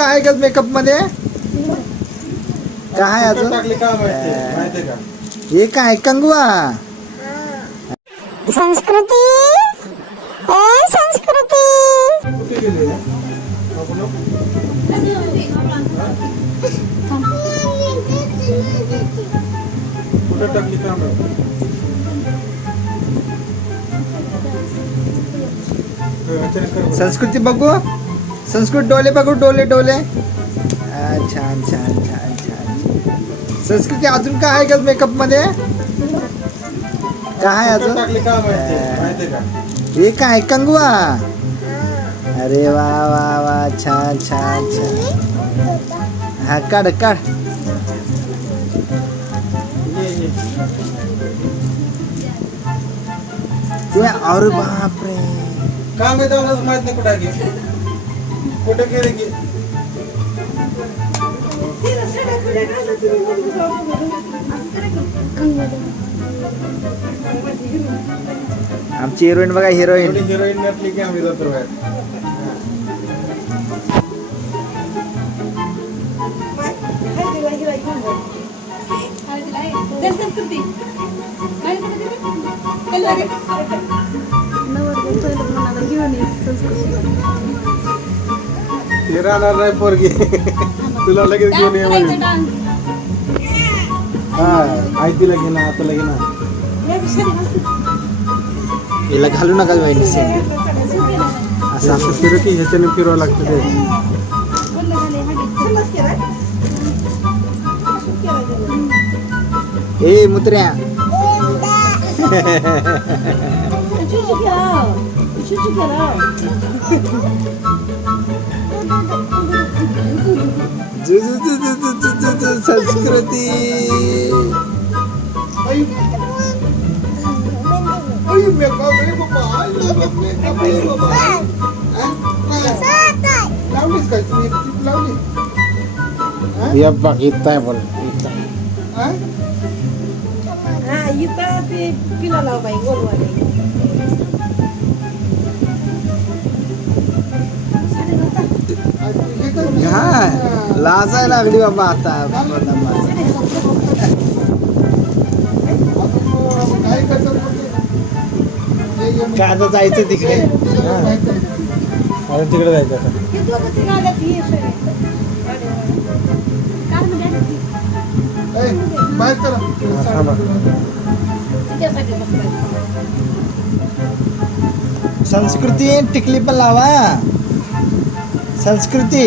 काय का मेकअपमध्ये? काय अजून? हे काय कंगवा? संस्कृती? संस्कृती? संस्कृती बघू? संस्कृत डोले बघू डोले डोले. छान छान छान छान संस्कृती अजून काय आहे का मेकअपमध्ये? काय अजून? हे काय कंगवा? अरे वा वा वा छान छान छान. हा काढ काढ. ते अरे बापरे. का माहिती नाही कुठे कुठे गेले की? आमची हिरोईन बघा हिरोईन. हिरोईन नटली की आम्ही जातो बाहेर. ते राहणार नाही पोरगी. तुला लगेच घेऊन ये म्हणे हा आई तिला घे ना तुला घे ना. हिला घालू नका वहिनी असं असं फिरती ह्याच्याने फिरवावं लागतं ते. ए मुत्र्या. సంస్కృతి Dia pakai table. Ah, kita di pila lawa ingon wala. लाजाय लागली बाबा आता. काय आता जायचं तिकडे. अरे तिकडे जायचं संस्कृती टिकली पण लावा. संस्कृती.